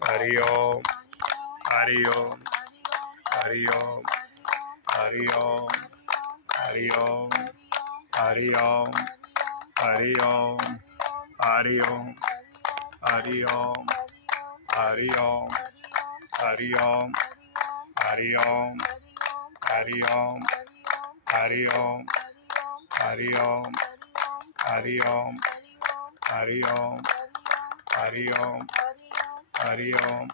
Hari Om, Hari Om, Hari Om, Hari Om, Hari Om, Hari Om, Hari Om, Hari Om, Hari Om, Hari Om, Hari Om, Hari Om, Hari Om, Hari Om, Hari Om, Hari Om, Hari Om, Hari Om, Hari Om,